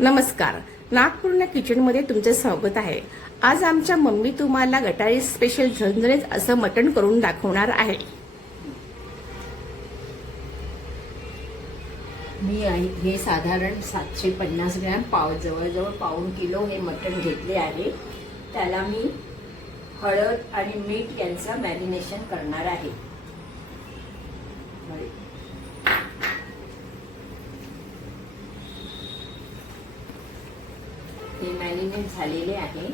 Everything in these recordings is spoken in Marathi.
नमस्कार, नागपूर्ण किचनमध्ये तुमचे स्वागत आहे। आज आमच्या मम्मी तुम्हाला गटारी स्पेशल झणझणीत असं मटण करून दाखवणार आहे। मी हे साधारण 750 ग्रॅम जवळजवळ पाऊण किलो हे मटण घेतले आहे। त्याला मी हळद आणि मीठ यांचं मॅरिनेशन करणार आहे। हे मॅरिनेट झालेले आहे।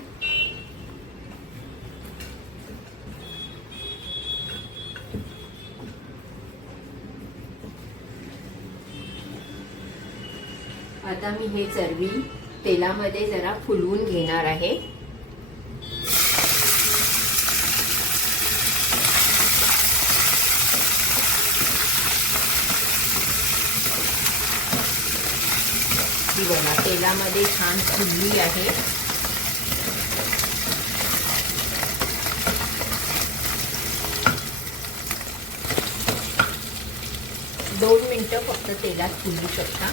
आता मी हे चरबी तेलामध्ये जरा फुलवून घेणार आहे। ही बघा तेलामध्ये छान फुलली आहे। दोन मिनिटं फक्त तेलात फुलू शकता।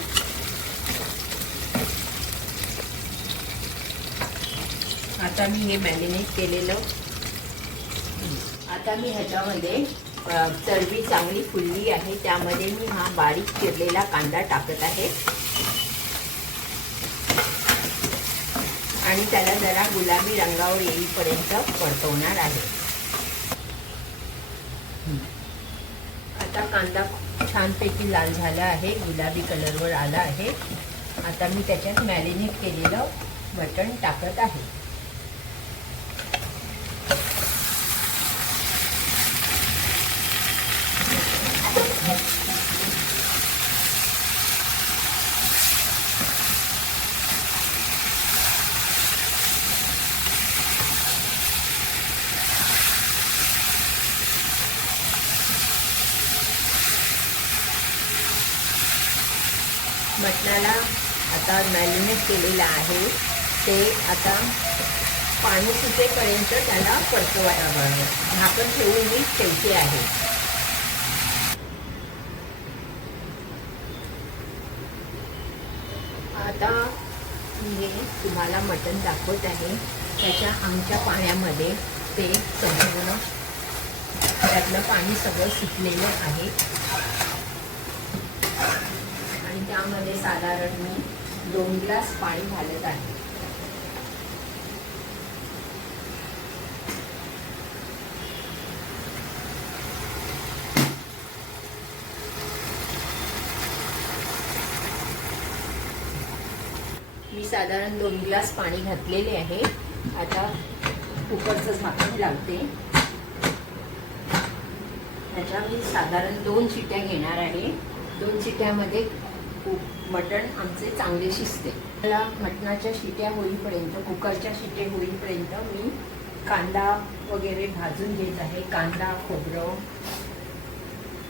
आता मी हे मॅरिनेट केलेलं आता मी ह्याच्यामध्ये चरबी चांगली फुलली आहे, त्यामध्ये मी हा बारीक चिरलेला कांदा टाकत आहे आणि त्याला जरा गुलाबी रंगावर येईपर्यंत परतवणार आहे। आता कांदा छानपैकी लाल झाला आहे, गुलाबी कलरवर आला आहे। आता मी त्याच्यात मॅरिनेट केलेलं मटण टाकत आहे। मटणाला आता मॅरिनेट केलेलं आहे, ते आता पाणी सुटेपर्यंत त्याला परतवायला झाकण ठेवून मी ठेवते आहे। आता मी तुम्हाला मटण दाखवत आहे। त्याच्या आमच्या पाण्यामध्ये ते संपूर्ण त्यातलं पाणी सगळं सुटलेलं आहे आणि त्यामध्ये साधारण मी 2 ग्लास पाणी घालत आहे। मी साधारण 2 ग्लास पाणी घातलेले आहे। आता कुकरचं झाकण लावते। त्याच्या मी साधारण 2 शिट्या घेणार आहे। 2 शिट्यामध्ये मटण आमचे चांगले शिजते। मला मटणाच्या शिट्या होईपर्यंत, कुकरच्या शिट्या होईपर्यंत मी कांदा वगैरे भाजून घेत आहे। कांदा, खोबरं,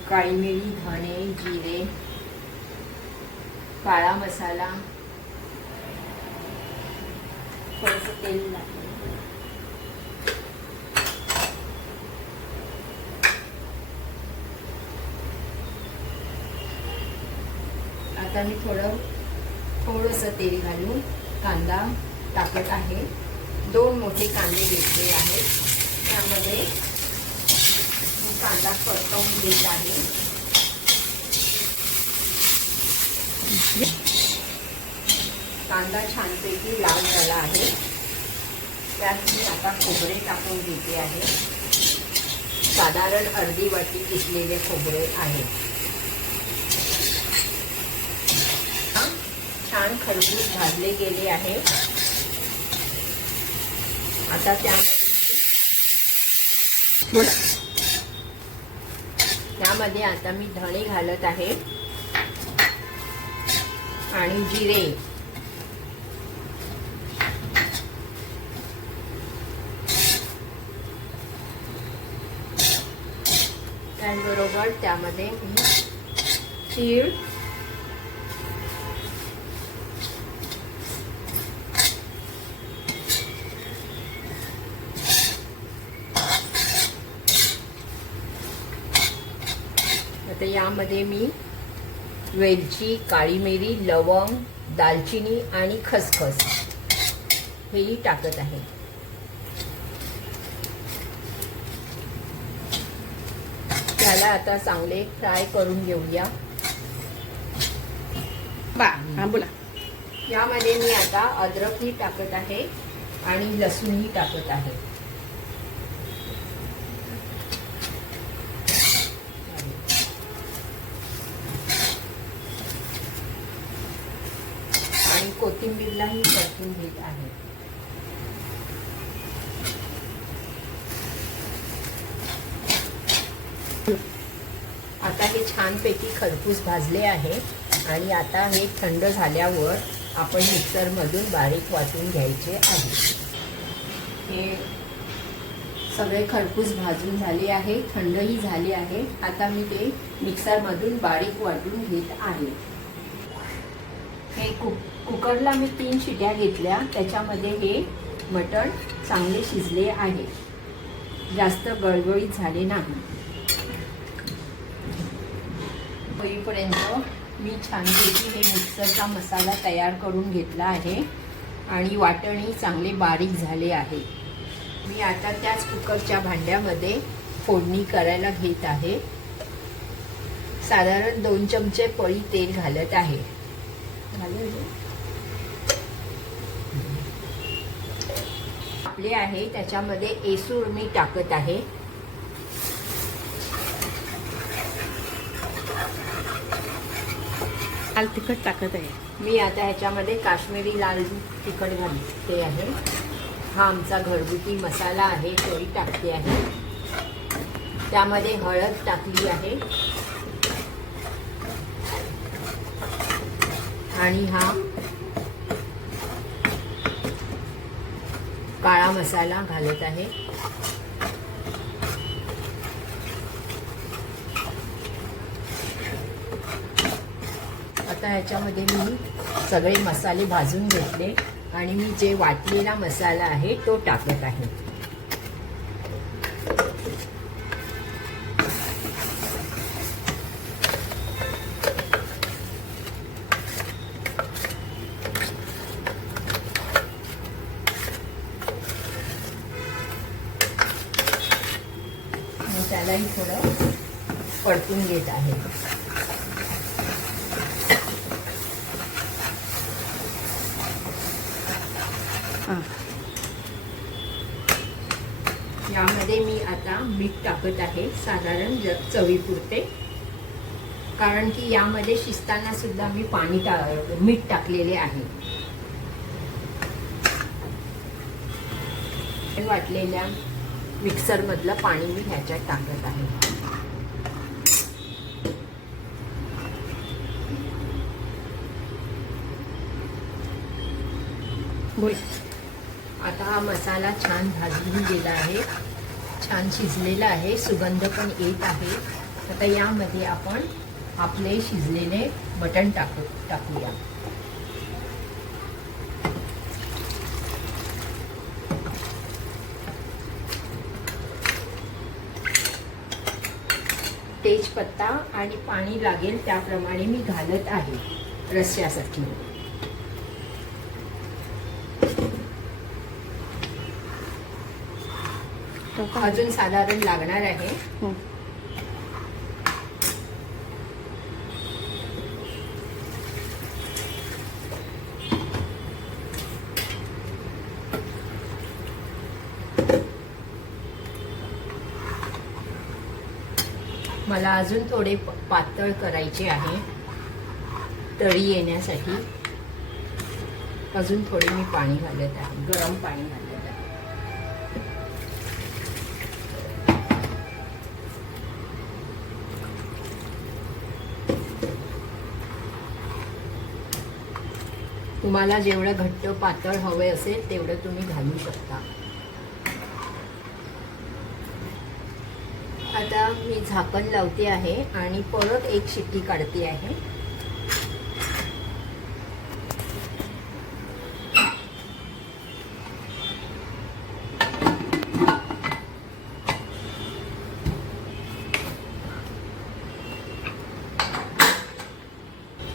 काळी मिरी, धणे, जिरे, काळा मसाला, थोडंसं तेल लागतं। आता मी थोडंसं तेल घालून कांदा टाकत आहे। 2 मोठे कांदे घेतले आहेत, त्यामध्ये मी कांदा परतवून घेत आहे। कांदा छानपैकी लाल झाला आहे, त्यात मी आता खोबरे टाकून घेते आहे। साधारण अर्धी वाटी किसलेले खोबरे आहे। छान खरपूस भाजले गेले आहे। आता त्यामध्ये आता मी धणे घालत आहे आणि जिरे, त्याचबरोबर त्यामध्ये मी तीळ, आता यामध्ये मी वेलची, काळी मिरी, लवंग, दालचिनी आणि खसखस हेही टाकत आहे. त्याला आता चांगले फ्राय करून घेऊया. हा बोला. यामध्ये मी आता अद्रकही टाकत आहे आणि लसूणही टाकत आहे. आणि कोथिंबीरलाही परतून घेत आहे. आता हे छानपैकी खरपूस भाजले आहे आणि आता हे थंड झाल्यावर आपण मिक्सरमधून बारीक वाटून घ्यायचे आहे. हे सगळे खरपूस भाजून झाले आहे, थंडही झाले आहे. आता मी ते मिक्सरमधून बारीक वाटून घेत आहे. हे कुकरला मी 3 शिट्या घेतल्या. त्याच्यामध्ये हे मटण चांगले शिजले आहे, जास्त गळगळीत झाले नाही. होईपर्यंत मी छानपैकी हे मिक्सरचा मसाला तयार करून घेतला आहे आणि वाटणही चांगले बारीक झाले आहे. मी आता त्याच कुकरच्या भांड्यामध्ये फोडणी करायला घेत आहे. साधारण 2 चमचे पळी तेल घालत आहे. आपले आहे त्याच्यामध्ये एसूर मी टाकत आहे. लाल तिखट टाकत आहे. मी आता ह्याच्यामध्ये काश्मीरी लाल तिखट घालते आहे. हा आमचा घरगुती मसाला आहे, तोही टाकते आहे. त्यामध्ये हळद टाकली आहे आणि हा काळा मसाला घालत आहे. आता ह्याच्यामध्ये मी सगळे मसाले भाजून घेतले आणि मी जे वाटलेला मसाला आहे तो टाकत आहे. त्यालाही थोडं परतून घेत आहे. यामध्ये मी आता मीठ टाकत आहे, साधारण चवीपुरते. कारण की यामध्ये शिजताना सुद्धा मी मीठ टाकलेले आहे. वाटलेल्या मिक्सर मधलं पाणी मी ह्याच्यात टाकत आहे. बोल. आता हा मसाला छान भाजून गेला आहे, छान शिजलेला आहे, सुगंध पण येत आहे. आता यामध्ये आपण आपले शिजलेले मटण टाकूया. तेजपत्ता आणि पाणी लागेल त्याप्रमाणे मी घालत आहे रस्स्यासाठी. अजून साधारण लागणार आहे. मला अजून थोडे पातळ करायचे आहे तळी येण्यासाठी. अजून थोडे मी पाणी घालत आहे, गरम पाणी घालत आहे. तुम्हाला जेवढं घट्ट पातळ हवे असेल तेवढं तुम्ही घालू शकता. आता मी झाकण लावते आहे आणि परत एक शिट्टी काढते आहे.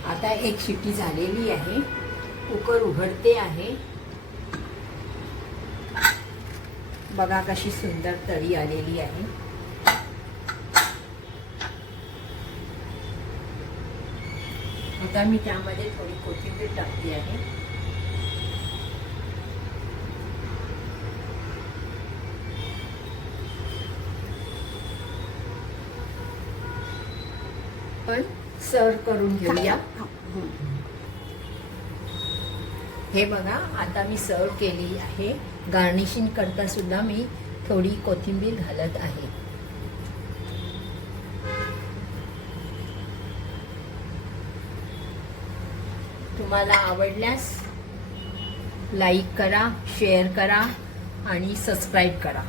आता एक शिट्टी झालेली आहे. कुकर उघडते आहे. बघा कशी सुंदर तरी आलेली आहे. आता मी त्यामध्ये थोडी कोथिंबीर टाकते आहे. पण सर्व करून घेऊया. हे बघा आता मी सर्व केली आहे. गार्निशिंग करता सुद्धा मी थोडी कोथिंबीर घालत आहे. तुम्हाला आवडल्यास लाईक करा, शेअर करा आणि सबस्क्राईब करा.